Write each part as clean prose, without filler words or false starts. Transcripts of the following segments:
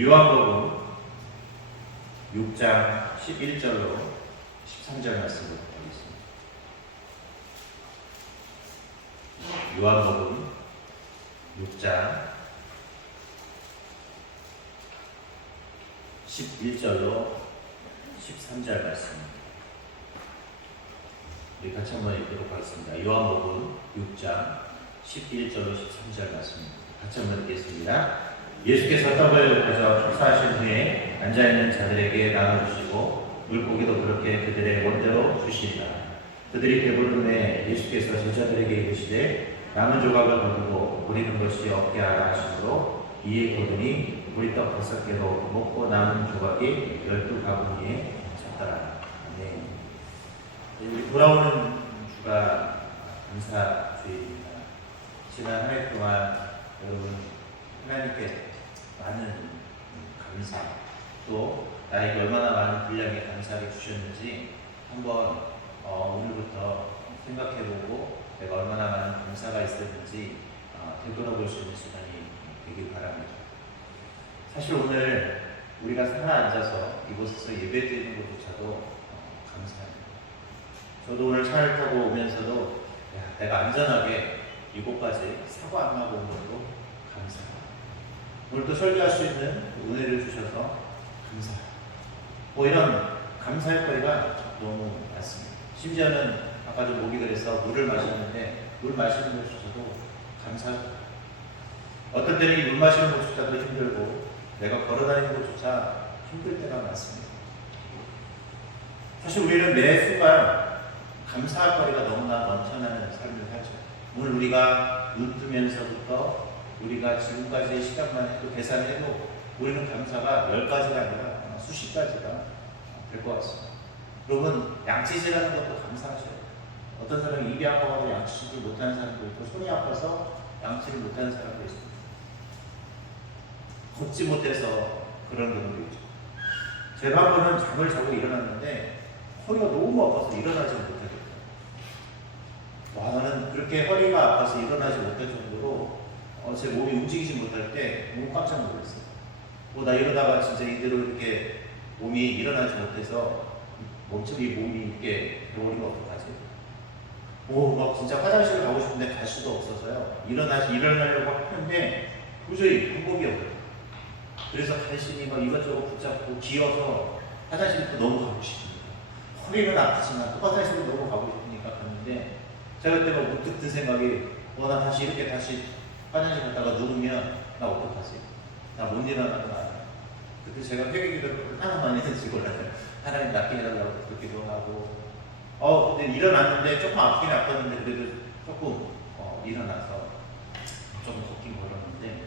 요한복음 6장 11절로 13절 말씀을 보겠습니다. 요한복음 6장 11절로 13절 말씀입니다. 우리 같이 한번 읽도록 하겠습니다. 요한복음 6장 11절로 13절 말씀입니다. 같이 한번 읽겠습니다. 예수께서 떡을 가져 축사하신 후에 앉아있는 자들에게 나눠주시고 물고기도 그렇게 그들의 원대로 주시니라. 그들이 배부름에 예수께서 제자들에게 이르시되 남은 조각을 거두고 버리는 것이 없게 하라 하시므로 이에 거두니 보리떡 5개로 먹고 남은 조각이 12가구니에 찼더라. 네. 우리 돌아오는 주가 감사주일입니다. 지난 한 해 동안 여러분 하나님께 많은 감사, 또 나에게 얼마나 많은 분량의 감사를 주셨는지 한번 오늘부터 생각해보고 내가 얼마나 많은 감사가 있었는지 되돌아볼 수 있는 시간이 되길 바랍니다. 사실 오늘 우리가 살아 앉아서 이곳에서 예배드리는 것조차도 감사합니다. 저도 오늘 차를 타고 오면서도 내가 안전하게 이곳까지 사고 안 나고 온 것도 감사합니다. 오늘 또 설교할 수 있는 은혜를 주셔서 감사합니다. 이런 감사할 거리가 너무 많습니다. 심지어는 아까 좀 목이 그래서 물을 마셨는데 물 마시는 것조차도 감사합니다. 어떤 때는 이 물 마시는 것조차도 힘들고 내가 걸어다니는 것조차 힘들 때가 많습니다. 사실 우리는 매 순간 감사할 거리가 너무나 넘쳐나는 삶을 살죠. 오늘 우리가 눈 뜨면서부터 우리가 지금까지의 시간만 해도 계산해도 우리는 감사가 10가지가 아니라 수십 가지가 될 것 같습니다. 여러분 양치질하는 것도 감사하셔요. 어떤 사람이 입이 아파서 양치질 못하는 사람도 있고 손이 아파서 양치를 못하는 사람도 있습니다. 걷지 못해서 그런 경우도 있죠. 제가 한 번은 잠을 자고 일어났는데 허리가 너무 아파서 일어나지 못하겠어요. 나는 그렇게 허리가 아파서 일어나지 못할 정도로 제 몸이 움직이지 못할 때 너무 깜짝 놀랐어요. 나 이러다가 진짜 이대로 이렇게 몸이 일어나지 못해서 몸집이 몸이 이렇게 배워리면 어떡하지? 막 진짜 화장실을 가고 싶은데 갈 수도 없어서요. 일어나려고 하는데 도저히 방법이 없어요. 그래서 간신히 막 이것저것 붙잡고 기어서 화장실도 너무 가고 싶습니다. 허리는 아프지만 또 화장실도 너무 가고 싶으니까 갔는데 제가 그때 문득 든 생각이 나 다시 이렇게 다시 화장실 갔다가 누우면 나 어떡하지? 나 못 일어나구나. 그때 제가 회개기도를 얼마나 많이 했는지 몰라요. 하나님 낫게 해달라고 그렇기도 하고 근데 일어났는데 조금 아프긴 아팠는데 그래도 조금 일어나서 조금 걷긴 걸었는데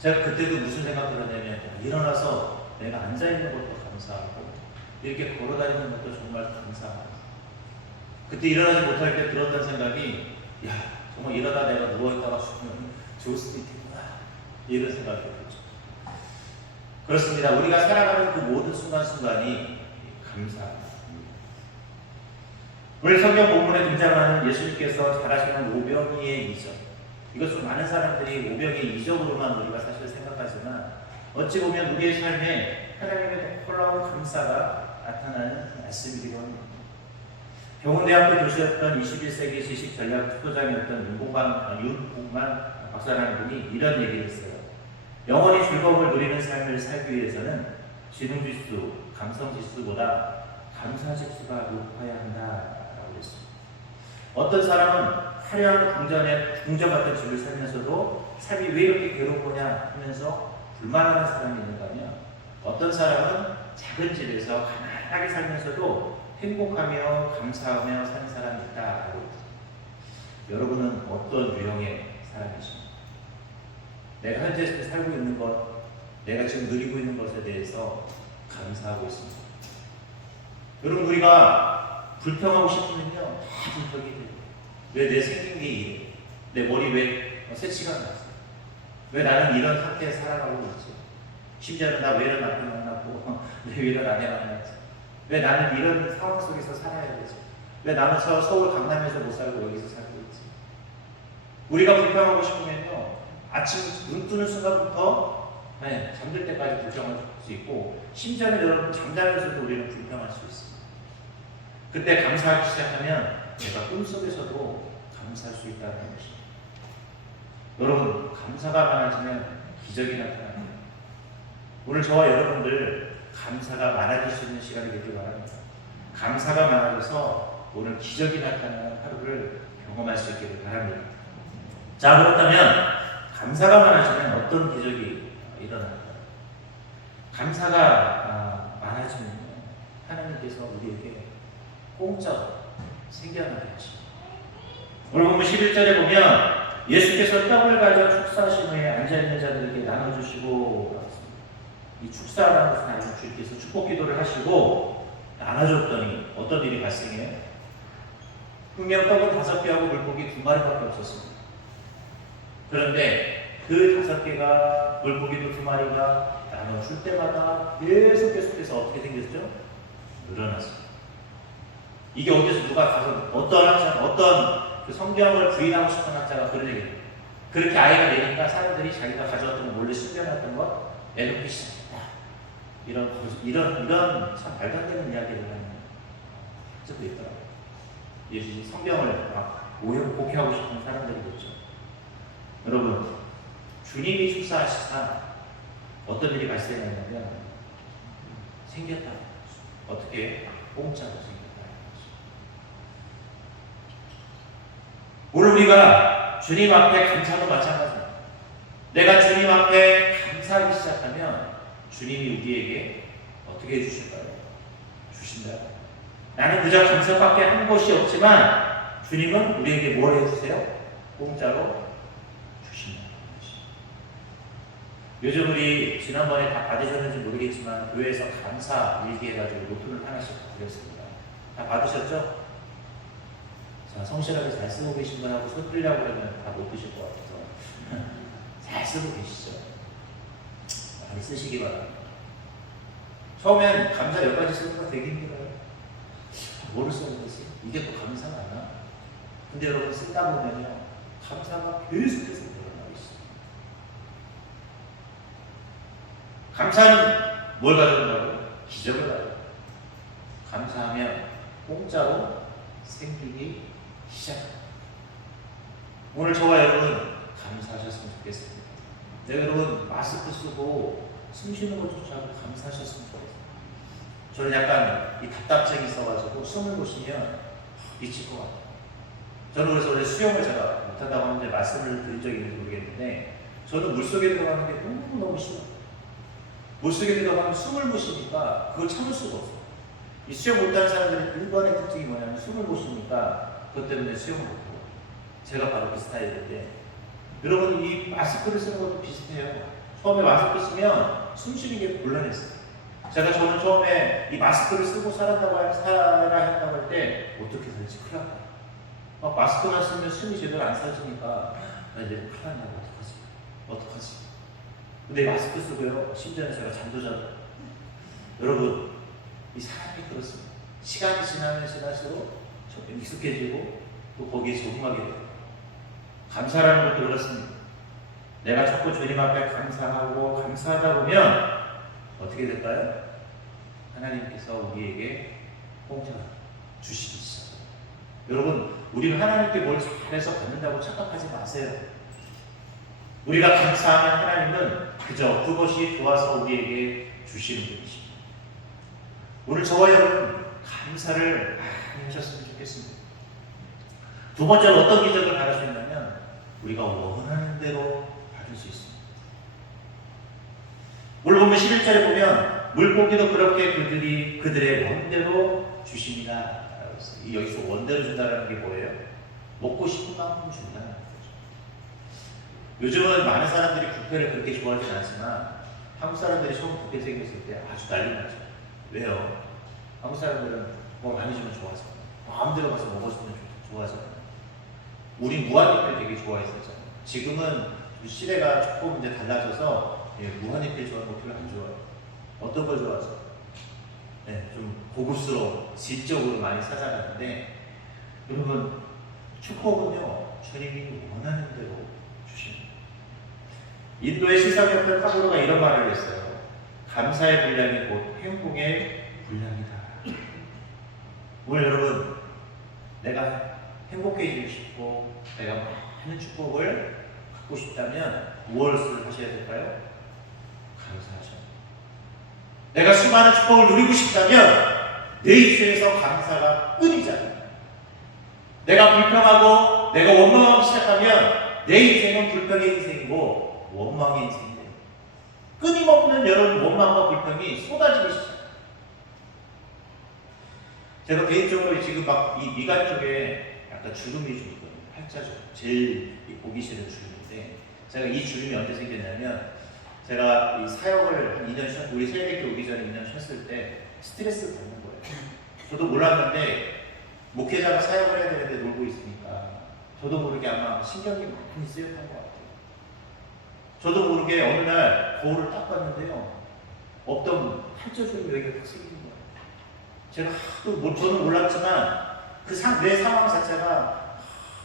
제가 그때도 무슨 생각 들었냐면 일어나서 내가 앉아있는 것도 감사하고 이렇게 걸어다니는 것도 정말 감사하고 그때 일어나지 못할 때 들었던 생각이 정말 일어나 내가 누워있다가 죽으면 좋을 수도 있겠구나 이런 생각이 들었죠. 그렇습니다. 우리가 살아가는 그 모든 순간순간이 감사합니다. 오늘 성경 본문에 등장하는 예수님께서 잘하시는 오병이의 이적, 이것은 많은 사람들이 오병이의 이적으로만 우리가 사실 생각하지만 어찌 보면 우리의 삶에 하나님의 놀라운 감사가 나타나는 말씀이기도 합니다. 경운대학교 교수였던 21세기 지식 전략 소장이었던 윤봉만 박사라는 분이 이런 얘기를 했어요. 영원히 즐거움을 누리는 삶을 살기 위해서는 지능지수, 감성지수보다 감사지수가 높아야 한다라고 했습니다. 어떤 사람은 화려한 궁전 같은 집을 살면서도 삶이 왜 이렇게 괴롭구냐 하면서 불만하는 사람이 있는가 하면 어떤 사람은 작은 집에서 가난하게 살면서도 행복하며 감사하며 사는 사람이 있다라고 했습니다. 여러분은 어떤 유형의 사람이십니까? 내가 현재 살고 있는 것, 내가 지금 누리고 있는 것에 대해서 감사하고 있습니다. 여러분 우리가 불평하고 싶으면요 다 불평이 돼요. 왜 내 생긴 게 이래? 내 머리 왜 새치가 났어? 왜 나는 이런 상태에 살아가고 있지? 심지어는 나 왜 이런 남편 만났고 왜 이런 아내 만났지? 왜 나는 이런 상황 속에서 살아야 되지? 왜 나는 서울 강남에서 못 살고 여기서 살고 있지? 우리가 불평하고 싶으면요 아침 눈 뜨는 순간부터 네, 잠들 때까지 불평할 수 있고 심지어는 여러분 잠자면서도 우리는 불평할 수 있습니다. 그때 감사하기 시작하면 내가 꿈속에서도 감사할 수 있다는 것입니다. 여러분 감사가 많아지면 기적이 나타납니다. 오늘 저와 여러분들 감사가 많아질 수 있는 시간이 되길 바랍니다. 감사가 많아져서 오늘 기적이 나타나는 하루를 경험할 수 있기를 바랍니다. 자, 그렇다면 감사가 많아지면 어떤 기적이 일어날까요? 감사가 많아지면 하나님께서 우리에게 공짜로 생겨나게 하십니다. 오늘 보면 11절에 보면 예수께서 떡을 가져 축사하신 후에 앉아있는 자들에게 나눠주시고, 이 축사라는 것은 아니면 주께서 축복 기도를 하시고 나눠줬더니 어떤 일이 발생해요? 분명 떡은 5개하고 물고기 2마리밖에 없었습니다. 그런데 그 5개가 물고기도 2마리가 나눠줄 때마다 계속해서 어떻게 생겼죠? 늘어났습니다. 이게 어디서 누가 가서 어떤 그 성경을 부인하고 싶은 학자가 그런 얘기를 해요. 그렇게 아이가 되니까 사람들이 자기가 가져왔던 거 몰래 숨겨놨던 것 내놓기 시작했다. 이런 참 말도 안 되는 이야기를 하는 학자도 있더라고요. 예수 성경을 막 오해하고 싶은 사람들이겠죠. 여러분, 주님이 축사하시사 어떤 일이 발생했냐면 생겼다. 어떻게? 공짜로 생겼다. 오늘 우리가 주님 앞에 감사도 마찬가지입니다. 내가 주님 앞에 감사하기 시작하면 주님이 우리에게 어떻게 해주실까요? 주신다. 나는 그저 감사밖에 한 것이 없지만 주님은 우리에게 뭘 해주세요? 공짜로 주신다. 요즘 우리 지난번에 다 받으셨는지 모르겠지만 교회에서 감사 일기 해가지고 노트를 하나씩 드렸습니다. 다 받으셨죠? 자, 성실하게 잘 쓰고 계신 분하고 손 들려고 그러면 다 못 드실 것 같아서 잘 쓰고 계시죠? 많이 쓰시기 바랍니다. 처음엔 감사 10가지 쓰는 거 되게 힘들어요. 뭐를 써야 되지? 이게 또 감사가 아니야? 근데 여러분 쓰다 보면요 감사가 계속해서 늘어나고 있어요. 감사는 뭘 가져온다고요? 기적을 가져요. 감사하면 공짜로 생기기 시작합니다. 오늘 저와 여러분 감사하셨으면 좋겠습니다. 네, 여러분 마스크 쓰고 숨 쉬는 것조차도 감사하셨으면 좋겠어요. 저는 약간 이 답답증이 있어가지고 숨을 못 쉬면 미칠 것 같아요. 저는 그래서 원래 수영을 제가 못한다고 하는데 말씀을 드린 적이 있는지 모르겠는데 저는 물속에 들어가는 게 너무너무 싫어요. 물속에 들어가면 숨을 못 쉬니까 그걸 참을 수가 없어요. 이 수영 못하는 사람들의 1번의 특징이 뭐냐면 숨을 못 쉬니까 그것 때문에 수영을 못해요. 제가 바로 그 스타일인데 여러분 이 마스크를 쓰는 것도 비슷해요. 처음에 마스크 쓰면 숨 쉬는 게 곤란했어요. 저는 처음에 이 마스크를 쓰고 살아야 한다고 할 때 어떻게 살지? 큰일 났다. 막 마스크만 쓰면 숨이 제대로 안 살지니까 나 이제 큰일 났냐고 어떡하지? 근데 마스크 쓰고요. 심지어는 제가 잠도 자요. 여러분 이 사람이 그렇습니다. 시간이 지나면 지날수록 좀 익숙해지고 또 거기에 적응하게 돼요. 감사라는 것도 그렇습니다. 내가 자꾸 주님 앞에 감사하고 감사하다 보면 어떻게 될까요? 하나님께서 우리에게 공짜로 주시기 시작합니다. 여러분, 우리는 하나님께 뭘 잘해서 받는다고 착각하지 마세요. 우리가 감사하면 하나님은 그저 그것이 좋아서 우리에게 주시는 분이십니다. 오늘 저와 여러분 감사를 많이 하셨으면 좋겠습니다. 두 번째로 어떤 기적을 바랄 수 있냐면 우리가 원하는 대로 받을 수 있습니다. 오늘 보면 11절에 보면 물고기도 그렇게 그들의 원대로 주십니다. 여기서 원대로 준다는 게 뭐예요? 먹고 싶은 만큼 준다는 거죠. 요즘은 많은 사람들이 뷔페를 그렇게 좋아하진 않지만 한국 사람들이 처음 뷔페 생겼을 때 아주 난리 나죠. 왜요? 한국 사람들은 뭐 많이 주면 좋아서 마음대로 가서 먹었으면 좋아서 우리 무한리필 되게 좋아했었잖아요. 지금은 시대가 조금 이제 달라져서 무한리필 좋아하는 거 별로 안 좋아해요. 어떤 걸 좋아하죠? 네, 좀 고급스러운 질적으로 많이 찾아가는데 여러분 축복은요 주님이 원하는 대로 주십니다. 인도의 시사교포 타고르가 이런 말을 했어요. 감사의 분량이 곧 행복의 분량이다. 오늘 여러분, 내가 행복해지고 싶고 내가 많은 축복을 갖고 싶다면 무엇을 하셔야 될까요? 감사하셔야 돼요. 내가 수많은 축복을 누리고 싶다면 내 입술에서 감사가 끊이지 않아요. 내가 불평하고 내가 원망하기 시작하면 내 인생은 불평의 인생이고 원망의 인생이에요. 끊임없는 여러분 원망과 불평이 쏟아지기 시작해요. 제가 개인적으로 지금 막 이 미간 쪽에 약간 주름이 좀 있거든요. 팔자죠. 제일 보기 싫은 주름인데, 제가 이 주름이 언제 생겼냐면, 제가 이 사역을 2년 쉬었, 우리 세대교 오기 전에 2년 쉬었을 때 스트레스 받는 거예요. 저도 몰랐는데, 목회자가 사역을 해야 되는데 놀고 있으니까, 저도 모르게 아마 신경이 많이 쓰였던 것 같아요. 저도 모르게 어느 날 거울을 딱 봤는데요, 없던 팔자주름이 여기가 딱 생긴 거예요. 제가 하도 저는 몰랐지만 내 상황 자체가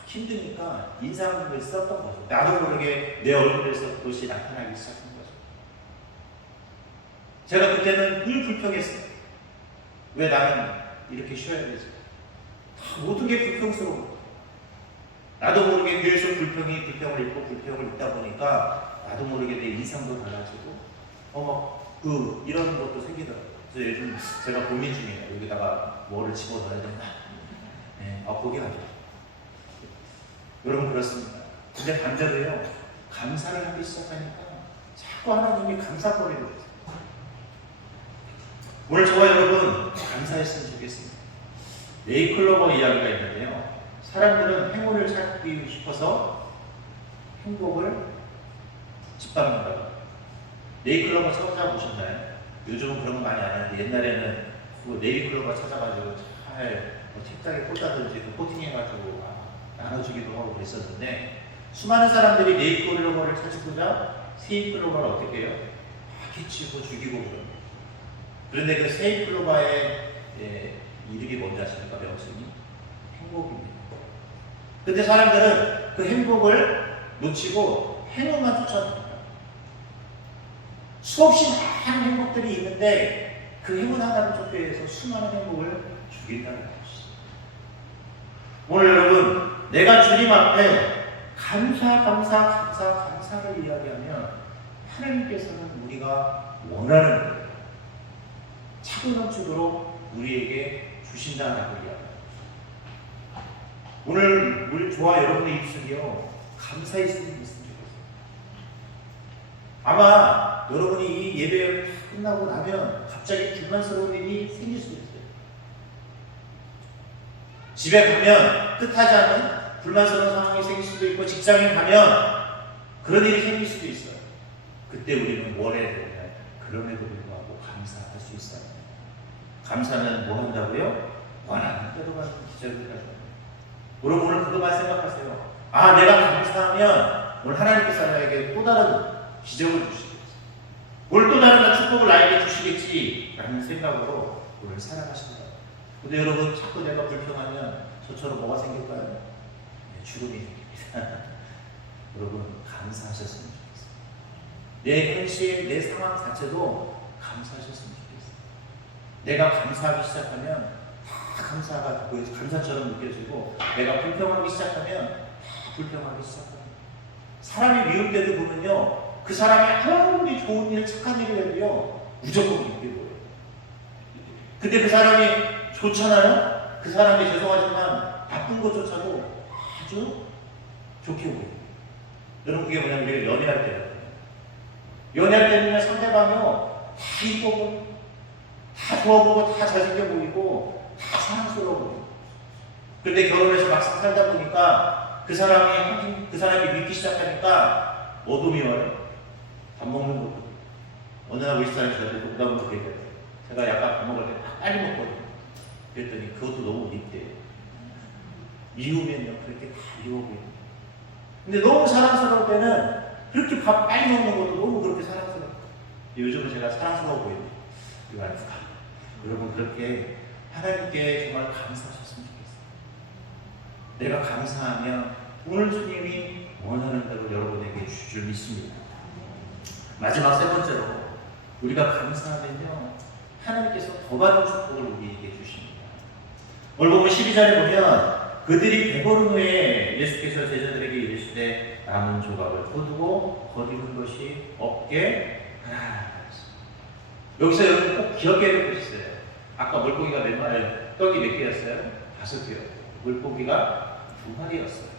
힘드니까 인상을 썼던 거죠. 나도 모르게 내 얼굴에서 그것이 나타나기 시작한 거죠. 제가 그때는 늘 불평했어요. 왜 나는 이렇게 쉬어야 되지? 모든 게 불평스러워. 나도 모르게 계속 불평을 읽고 불평을 읽다 보니까 나도 모르게 내 인상도 달라지고 이런 것도 생기더라고요. 그래서 요즘 제가 고민 중이에요. 여기다가 뭐를 집어넣어야 되나? 네, 거기 가죠. 여러분 그렇습니다. 근데 반대로요, 감사를 하기 시작하니까 자꾸 하나님이 감사거리를 해주세요. 오늘 저와 여러분 감사했으면 좋겠습니다. 네이클로버 이야기가 있는데요. 사람들은 행운을 찾기 싶어서 행복을 짓밟는다고. 네이클로버 찾아보셨나요? 요즘은 그런 거 많이 안 하는데 옛날에는 그 네이클로버 찾아가지고 잘 책장에 꽂다든지 코팅해가지고 나눠주기도 하고 그랬었는데, 수많은 사람들이 네이클로버를 찾고자 세이클로버를 어떻게 해요? 파헤치고 죽이고 그럽니다. 그런데 그 세이클로버의 이름이 뭔지 아십니까? 명칭이 행복입니다. 근데 사람들은 그 행복을 놓치고 행운만 쫓아갑니다. 수없이 많은 행복들이 있는데 그 행운 하나를 쫓기 위해서 수많은 행복을 죽인다는 것이죠. 오늘 여러분, 내가 주님 앞에 감사를 이야기하면 하나님께서는 우리가 원하는 대로 차고 넘치도록 우리에게 주신다라고 이야기합니다. 오늘 저와 여러분의 입술이요, 감사했으면 좋겠습니다. 아마 여러분이 이 예배를 다 끝나고 나면 갑자기 불만스러운 일이 생길 수도 있어요. 집에 가면 뜻하지 않은 불만스러운 상황이 생길 수도 있고, 직장에 가면 그런 일이 생길 수도 있어요. 그때 우리는 뭘 해야 되냐? 그럼에도 불구하고 감사할 수 있어요. 감사는 뭐 한다고요? 원하는 대로 가는 기적을 가져요. 여러분 오늘 그것만 생각하세요. 내가 감사하면 오늘 하나님께서 나에게 또 다른 기적을 주시겠지, 오늘 또 다른 축복을 나에게 주시겠지 라는 생각으로 오늘 살아가신다. 근데 여러분 자꾸 내가 불평하면 저처럼 뭐가 생길까요? 네, 죽음이 생깁니다. 여러분 감사하셨으면 좋겠어요. 내 현실, 내 상황 자체도 감사하셨으면 좋겠어요. 내가 감사하기 시작하면 다 감사가 보여서 감사처럼 느껴지고, 내가 불평하기 시작하면 다 불평하기 시작합니다. 사람이 미울 때도 보면요, 그 사람이 아무리 좋은 일, 착한 일을 해도요, 무조건 미우게 보여요. 근데 그 사람이 좋잖아요? 그 사람이 죄송하지만 나쁜 것조차도 아주 좋게 보여요. 여러분 그게 뭐냐면 우리가 연애할 때거든요. 연애할 때는 상대방이요, 다 이뻐 보고, 다 좋아 보고, 다 잘생겨 보이고, 다 사랑스러워 보여요. 그런데 결혼해서 막상 살다 보니까 그 사람이 믿기 시작하니까 어둠이 와요. 밥 먹는 것도. 어느 날 우리 사람이 저한테 농담을 그렇게 해요. 제가 약간 밥 먹을 때 빨리 먹거든요. 그랬더니 그것도 너무 밉대요. 미우면요, 그렇게 다 미워 보여요. 근데 너무 사랑스러울 때는 그렇게 밥 빨리 먹는 것도 너무 그렇게 사랑스러워요. 요즘은 제가 사랑스러워 보여요. 이거 아닙니까? 여러분 그렇게 하나님께 정말 감사하셨으면 좋겠어요. 내가 감사하면 오늘 주님이 원하는 대로 여러분에게 주실 줄 믿습니다. 마지막 세 번째로 우리가 감사하면요 하나님께서 더 많은 축복을 우리에게 주십니다. 오늘 보면 12절에 보면 그들이 배부른 후에 예수께서 제자들에게 이르시되 남은 조각을 거두고 거두는 것이 없게 하라. 여기서 여러분 꼭 기억해야 될 것이 있어요. 아까 물고기가 몇 마리, 떡이 몇 개였어요? 5개요. 물고기가 2마리였어요.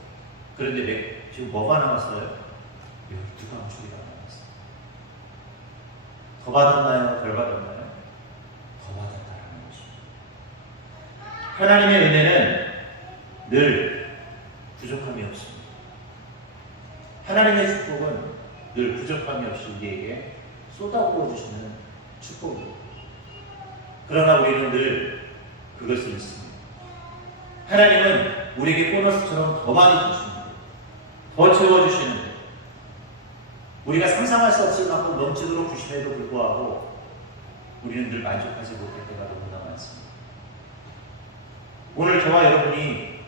그런데 지금 뭐가 남았어요? 12방울이가 남았어요. 더 받았나요? 덜 받았나요? 더 받았다라는 것입니다. 하나님의 은혜는 늘 부족함이 없습니다. 하나님의 축복은 늘 부족함이 없이 우리에게 쏟아부어 주시는 축복입니다. 그러나 우리는 늘 그것을 믿습니다. 하나님은 우리에게 보너스처럼 더 많이 주십니다. 더 채워주시는 우리가 상상할 수 없을 만큼 넘치도록 주심에도 불구하고 우리는 늘 만족하지 못할 때가 너무나 많습니다. 오늘 저와 여러분이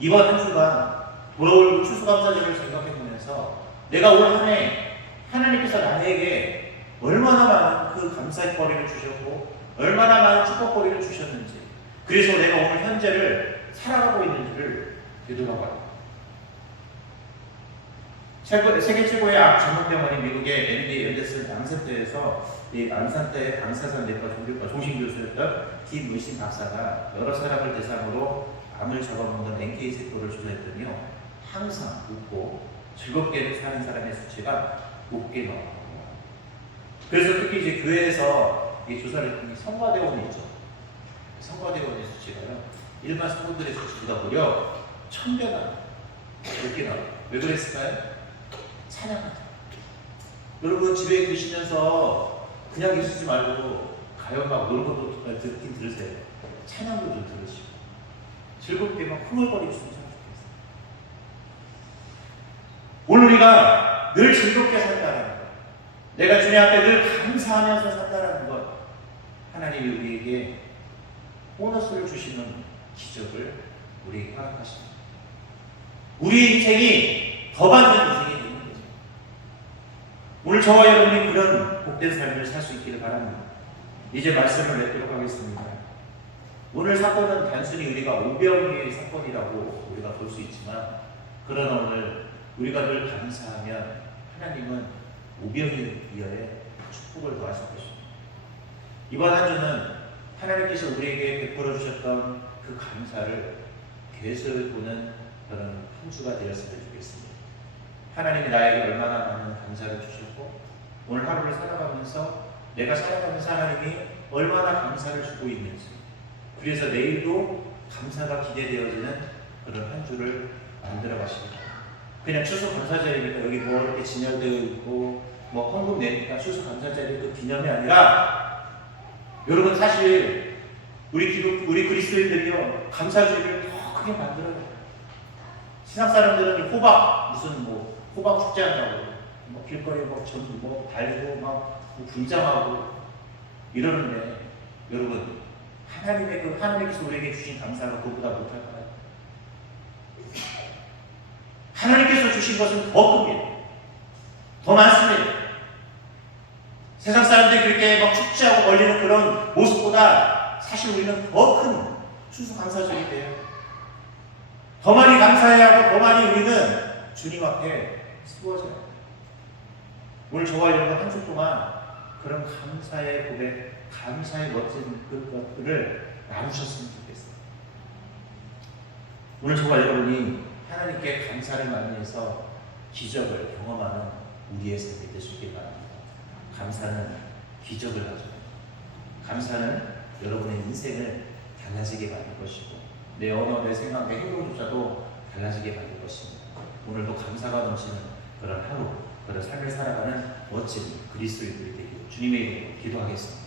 이번 한 주간 돌아올 추수감사절을 생각해보면서 내가 올 한 해 하나님께서 나에게 얼마나 많은 그 감사의 거리를 주셨고 얼마나 많은 축복거리를 주셨는지, 그래서 내가 오늘 현재를 살아가고 있는지를 되돌아봐요. 세계 최고의 암 전문병원인 미국의 MD 앤더슨 암센터에서 이 암센터의 방사선 내과 종신 교수였던 김의신 박사가 여러 사람을 대상으로 암을 잡아먹는 NK 세포를 조사했더니요, 항상 웃고 즐겁게 사는 사람의 수치가 높게 나옵니다. 그래서 특히 이제 교회에서 이 조사를 했더니 성과대원이 있죠. 성과대원의 수치가요, 일반 성도들의 수치보다 무려 1000배나 높게 나와요. 왜 그랬을까요? 찬양하죠. 여러분 집에 계시면서 그냥 계시지 말고 가요막 노는 것도 듣긴 들으세요. 찬양도 좀 들으시고 즐겁게 막 흥얼거리고 있으면 참 좋겠어요. 오늘 우리가 늘 즐겁게 산다는 것, 내가 주님 앞에 늘 감사하면서 산다는 것, 하나님이 우리에게 보너스를 주시는 기적을 우리에게 허락하십니다. 우리 인생이 더 받는 인생이 되는 거죠. 오늘 저와 여러분이 그런 복된 삶을 살 수 있기를 바랍니다. 이제 말씀을 맺도록 하겠습니다. 오늘 사건은 단순히 우리가 오병이의 사건이라고 우리가 볼 수 있지만, 그러나 오늘 우리가 늘 감사하면 하나님은 오병이어의 축복을 더하실 것입니다. 이번 한 주는 하나님께서 우리에게 베풀어 주셨던 그 감사를 되새보는 그런 한 주가 되었으면 좋겠습니다. 하나님이 나에게 얼마나 많은 감사를 주셨고, 오늘 하루를 살아가면서 내가 살아가면서 하나님이 얼마나 감사를 주고 있는지, 그래서 내일도 감사가 기대되어지는 그런 한 주를 만들어 가십니다. 그냥 추수감사절이니까 여기 뭐 이렇게 진열되어 있고 뭐 헌금 내니까 추수감사절이 그 기념이 아니라, 여러분 사실 우리 그리스도인들이요, 감사주의를 더 크게 만들어요. 세상 사람들은 무슨 호박 축제한다고 뭐 길거리에 뭐 달고 막 분장하고 이러는데, 여러분 하나님께서 우리에게 주신 감사가 그보다 못할까요? 하나님께서 주신 것은 더 큽니다. 더 많습니다. 세상 사람들이 그렇게 막 축제하고 벌리는 그런 모습보다 사실 우리는 더 큰 추수감사절이 돼요. 더 많이 감사해야 하고 더 많이 우리는 주님 앞에 세워져요. 오늘 저와 여러분 한 주 동안 그런 감사의 고백, 감사의 멋진 그것들을 나누셨으면 좋겠어요. 오늘 저와 여러분이 하나님께 감사를 많이 해서 기적을 경험하는 우리의 삶이 될 수 있길 바랍니다. 감사는 기적을 가져요. 감사는 여러분의 인생을 달라지게 만들 것이고, 내 언어, 내 생각, 내 행동조차도 달라지게 만들 것입니다. 오늘도 감사가 넘치는 그런 하루, 그런 삶을 살아가는 멋진 그리스도인들이 되기를 주님의 이름으로 기도하겠습니다.